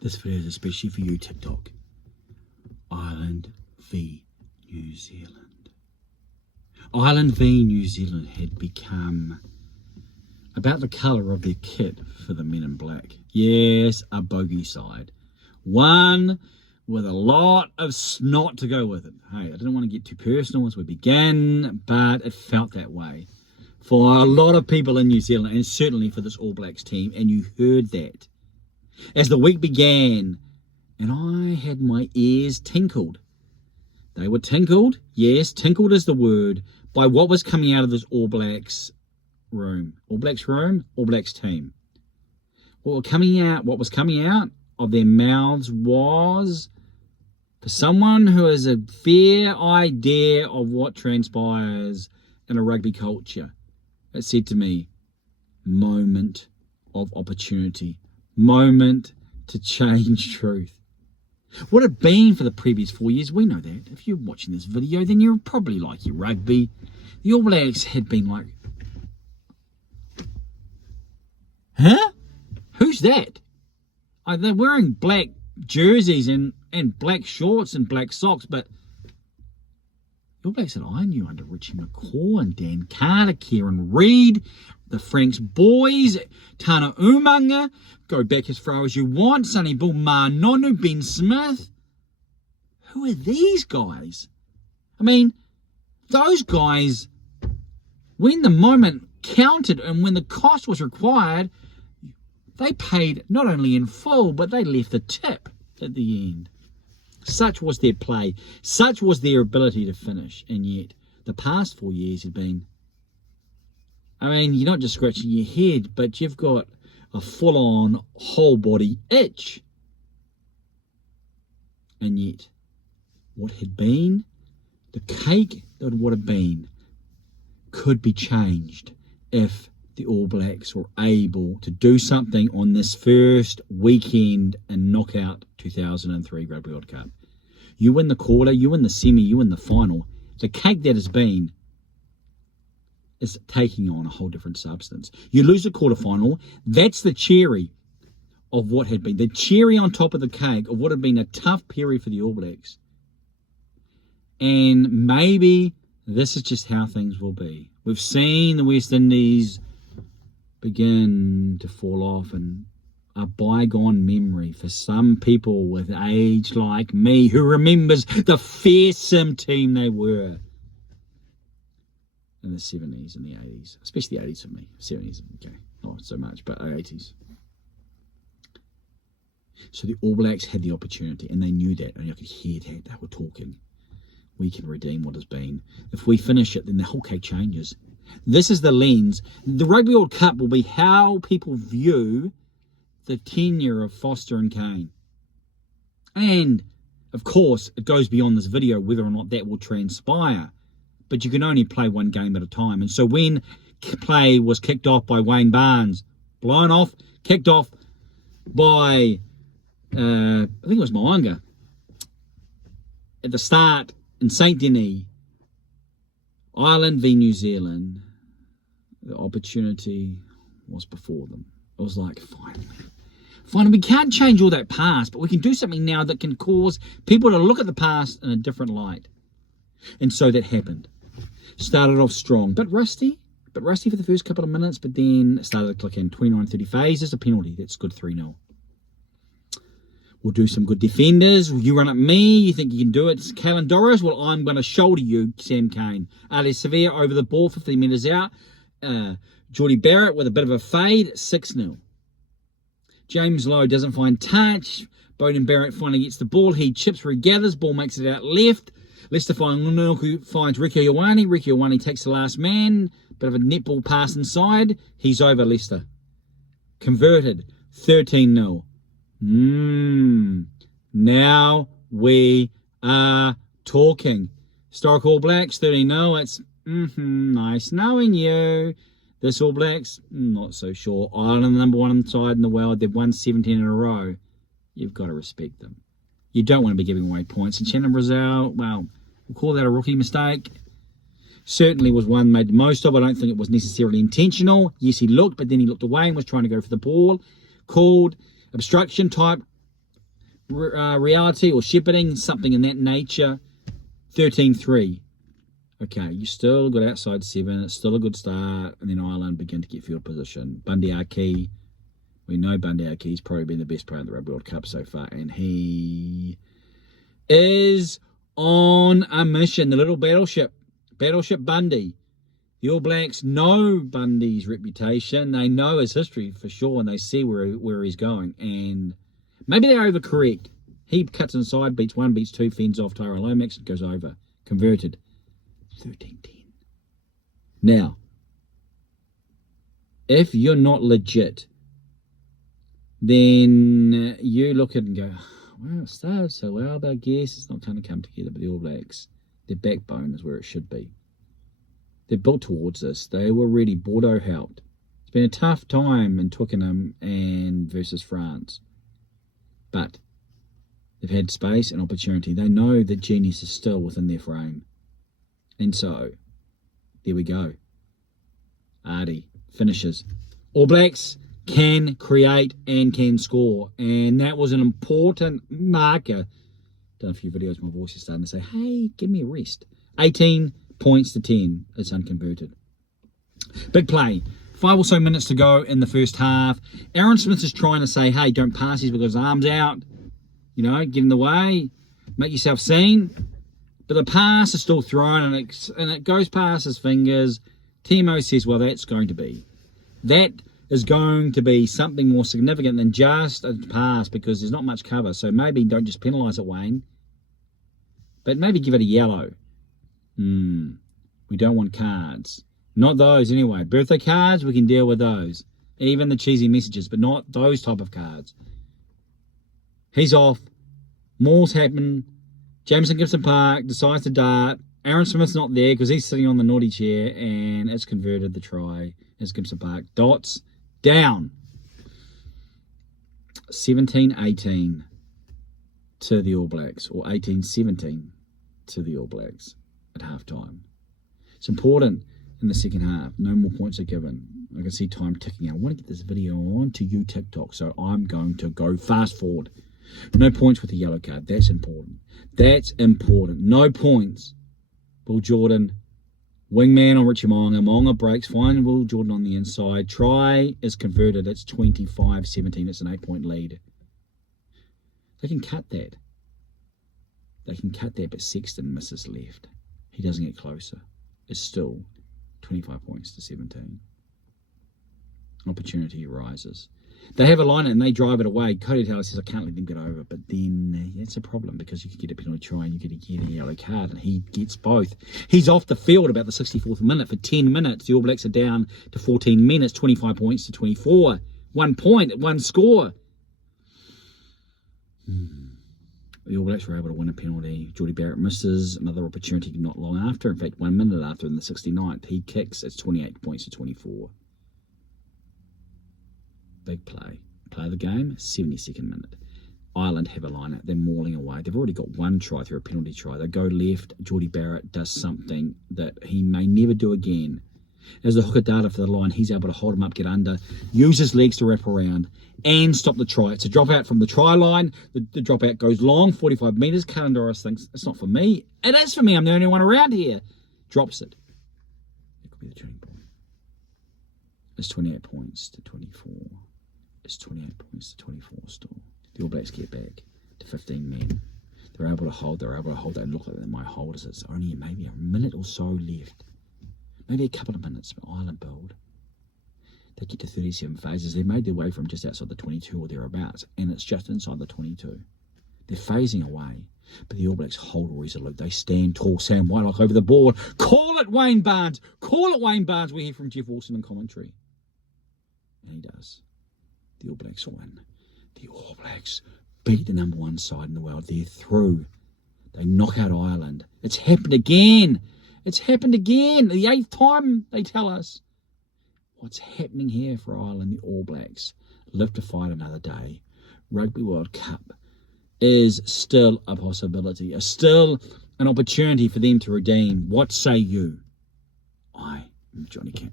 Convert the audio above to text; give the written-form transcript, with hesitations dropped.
This video is especially for you, TikTok. Ireland v New Zealand. Ireland v New Zealand had become about the colour of their kit for the men in black. Yes, a bogey side. One with a lot of snot to go with it. Hey, I didn't want to get too personal as we began, but it felt that way for a lot of people in New Zealand, and certainly for this All Blacks team, and you heard that as the week began, and I had my ears tinkled. They were tinkled, yes, tinkled is the word, by what was coming out of this All Blacks room. All Blacks room, All Blacks team. What was coming out of their mouths was, for someone who has a fair idea of what transpires in a rugby culture, it said to me, moment of opportunity, moment to change truth. What it been for the previous 4 years, we know that. If you're watching this video, then you're probably like your rugby. The All Blacks had been like, huh? Who's that? They're wearing black jerseys and black shorts and black socks, but the All Blacks that I knew under Richie McCaw and Dan Carter, Kieran Reid, the Franks boys, Tana Umanga, go back as far as you want, Sonny Bull, Nonu, Ben Smith. Who are these guys? I mean, those guys, when the moment counted and when the cost was required, they paid not only in full, but they left the tip at the end. Such was their play. Such was their ability to finish. And yet, the past 4 years have been, I mean, you're not just scratching your head, but you've got a full-on whole-body itch. And yet, what had been, the cake that would have been, could be changed if the All Blacks were able to do something on this first weekend in Knockout 2003 Rugby World Cup. You win the quarter, you win the semi, you win the final. The cake that has been is taking on a whole different substance. You lose the quarterfinal, that's the cherry of what had been. The cherry on top of the cake of what had been a tough period for the All Blacks. And maybe this is just how things will be. We've seen the West Indies begin to fall off, and a bygone memory for some people with age like me who remembers the fearsome team they were in the 70s and the 80s, especially the 80s for me. 70s, okay, not so much, but 80s. So the All Blacks had the opportunity, and they knew that, and I could hear that. They were talking. We can redeem what has been. If we finish it, then the whole cake changes. This is the lens. The Rugby World Cup will be how people view the tenure of Foster and Kane. And, of course, it goes beyond this video whether or not that will transpire. But you can only play one game at a time. And so when play was kicked off by Wayne Barnes, blown off, kicked off by, I think it was Moanga, at the start in St. Denis, Ireland v New Zealand, the opportunity was before them. It was like, finally, we can't change all that past, but we can do something now that can cause people to look at the past in a different light. And so that happened. Started off strong, but rusty for the first couple of minutes, but then started to click in. 29-30 phases, a penalty. That's good 3-0. We'll do some good defenders. You run at me. You think you can do it. It's Caelan Doris. Well, I'm going to shoulder you, Sam Cane. Ali Sevilla over the ball, 15 metres out. Geordie Barrett with a bit of a fade, 6-0. James Lowe doesn't find touch. Beauden Barrett finally gets the ball. He chips, regathers. Ball makes it out left. Leicester finds Rieko Ioane. Rieko Ioane takes the last man. Bit of a netball pass inside. He's over Leicester. Converted, 13-0. Now we are talking. Historic All Blacks, 13-0. It's nice knowing you. This All Blacks, not so sure. Ireland, the number one side in the world. They've won 17 in a row. You've got to respect them. You don't want to be giving away points. And Shannon Brazil, well, we'll call that a rookie mistake. Certainly was one made the most of. I don't think it was necessarily intentional. Yes, he looked, but then he looked away and was trying to go for the ball. Called obstruction type reality or shepherding, something in that nature. 13-3. Okay, you still got outside 7. It's still a good start. And then Ireland begin to get field position. Bundy Aki. We know Bundy Aki's probably been the best player in the Rugby World Cup so far. And he is on a mission. The little battleship. Battleship Bundy. The All Blacks know Bundy's reputation. They know his history for sure. And they see where he's going. And maybe they're overcorrect. He cuts inside, beats 1, beats 2, fends off Tyrone Lomax. It goes over. Converted. 13-10. Now, if you're not legit, then you look at it and go, well, it started so well, but I guess it's not going to come together. But the All Blacks, their backbone is where it should be. They're built towards this. They were ready. Bordeaux helped. It's been a tough time in Twickenham and versus France. But they've had space and opportunity. They know that genius is still within their frame. And so, there we go. Ardie finishes. All Blacks can create and can score. And that was an important marker. Done a few videos, my voice is starting to say, hey, give me a rest. 18 points to 10. It's unconverted. Big play. 5 or so minutes to go in the first half. Aaron Smith is trying to say, hey, don't pass. He's got his arms out. You know, get in the way. Make yourself seen. But the pass is still thrown and it goes past his fingers. Timo says, well, that is going to be something more significant than just a pass because there's not much cover. So maybe don't just penalise it, Wayne. But maybe give it a yellow. We don't want cards. Not those anyway. Birthday cards, we can deal with those. Even the cheesy messages, but not those type of cards. He's off. Mauls happen. Jameson Gibson Park decides to dart. Aaron Smith's not there because he's sitting on the naughty chair and it's converted the try as Gibson Park. Dots down. 17-18 to the All Blacks, or 18-17 to the All Blacks at halftime. It's important in the second half. No more points are given. I can see time ticking. I want to get this video on to you TikTok, so I'm going to go fast forward. No points with a yellow card. That's important. That's important. No points. Will Jordan, wingman on Richie Mo'unga. Mo'unga breaks. Find Will Jordan on the inside. Try is converted. It's 25-17. It's an 8-point lead. They can cut that. They can cut that, but Sexton misses left. He doesn't get closer. It's still 25 points to 17. Opportunity arises. They have a line and they drive it away. Cody Taylor says, I can't let them get over. But then that's a problem because you could get a penalty try and you could get a yellow card. And he gets both. He's off the field about the 64th minute for 10 minutes. The All Blacks are down to 14 minutes, 25 points to 24. 1 point, 1 score. The All Blacks were able to win a penalty. Jordie Barrett misses another opportunity not long after. In fact, 1 minute after in the 69th. He kicks. It's 28 points to 24. Big play. Play of the game, 72nd minute. Ireland have a line-out. They're mauling away. They've already got 1 try through a penalty try. They go left. Jordie Barrett does something that he may never do again. As the hooker data for the line, he's able to hold him up, get under, use his legs to wrap around, and stop the try. It's a drop out from the try line. The drop out goes long, 45 metres. Kalandoris thinks, it's not for me. It is for me. I'm the only one around here. Drops it. That could be the turning point. It's 28 points to 24. It's 28 points to 24 still. The All Blacks get back to 15 men. They're able to hold. They're able to hold. They look like they might hold as it's only maybe a minute or so left. Maybe a couple of minutes, but Ireland build. They get to 37 phases. They made their way from just outside the 22 or thereabouts, and it's just inside the 22. They're phasing away, but the All Blacks hold resolute. They stand tall. Sam Whitelock over the board. Call it Wayne Barnes. Call it Wayne Barnes. We hear from Jeff Wilson in commentary. And he does. The All Blacks win. The All Blacks beat the #1 side in the world. They're through. They knock out Ireland. It's happened again. It's happened again. The 8th time, they tell us. What's happening here for Ireland? The All Blacks live to fight another day. Rugby World Cup is still a possibility. Is still an opportunity for them to redeem. What say you? I am Johnny Kent.